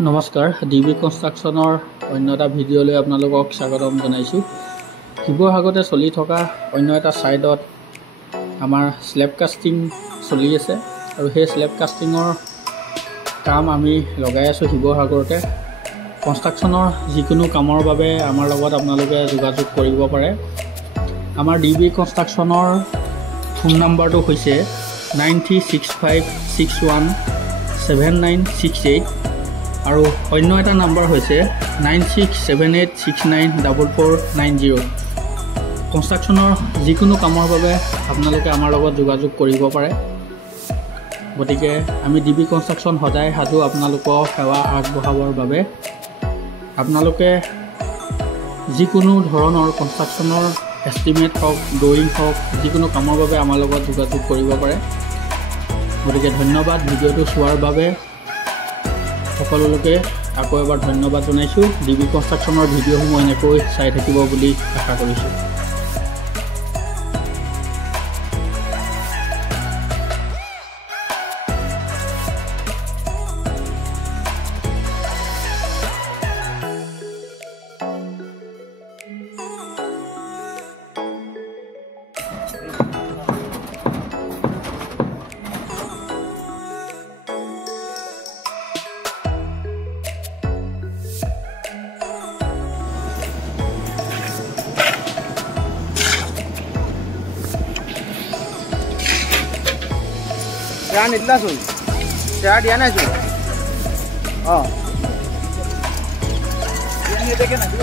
নমস্কাৰ ডিবি কনষ্ট্ৰাকশ্যনৰ অন্য এটা ভিডিঅ'লৈ আপোনালোকক স্বাগতম জনাইছোঁ। শিৱসাগৰতে চলি থকা অন্য এটা ছাইডত আমাৰ স্লেব কাষ্টিং চলি আছে আৰু সেই স্লেব কাষ্টিঙৰ কাম আমি লগাই আছোঁ শিৱসাগৰতে। কনষ্ট্ৰাকশ্যনৰ যিকোনো কামৰ বাবে আমাৰ লগত আপোনালোকে যোগাযোগ কৰিব পাৰে। আমাৰ ডিবি কনষ্ট্ৰাকশ্যনৰ ফোন নাম্বাৰটো হৈছে 9365617968 আৰু অন্য এটা নাম্বাৰ হৈছে 9678694490। কনষ্ট্ৰাকশ্যনৰ যিকোনো কামৰ বাবে আপোনালোকে আমাৰ লগত যোগাযোগ কৰিব পাৰে। গতিকে আমি ডিবি কনষ্ট্ৰাকশ্যন সদায় সাজু আপোনালোকক সেৱা আগবঢ়াবৰ বাবে। আপোনালোকে যিকোনো ধৰণৰ কনষ্ট্ৰাকশ্যনৰ এষ্টিমেট হওক, ড্ৰয়িং হওক, যিকোনো কামৰ বাবে আমাৰ লগত যোগাযোগ কৰিব পাৰে। গতিকে ধন্যবাদ ভিডিঅ'টো চোৱাৰ বাবে। সকলোকে আকৌ এবাৰ ধন্যবাদ জনাইছোঁ। ডিবি কনষ্ট্ৰাকশ্যনৰ ভিডিঅ'সমূহ এনেকৈ চাই থাকিব বুলি আশা কৰিছোঁ। চেয়াৰ নিদিলাচোন, চেয়াৰ দিয়া নাইচোন। অঁ দিয়া নিদিয়াকৈ নাহিব।